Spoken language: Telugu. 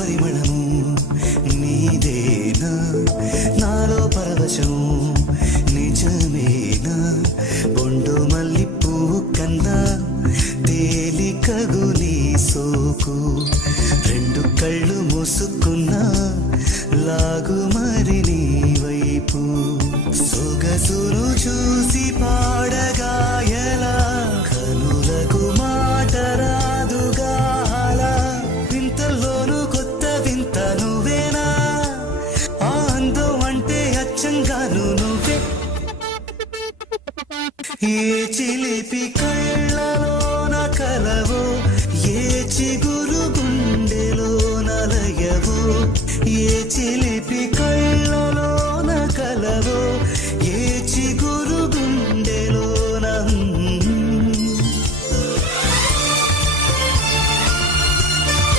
పరిమళము నీదేనా, నాలో పరవశం నిజమేనా, బొండు మల్లి పువ్వు కన్నా తేలికగు నీ సోకు, రెండు కళ్ళు మూసుకున్నా లాగు మరి నీ వైపు, సొగసును చూసి పాడగా ఎలా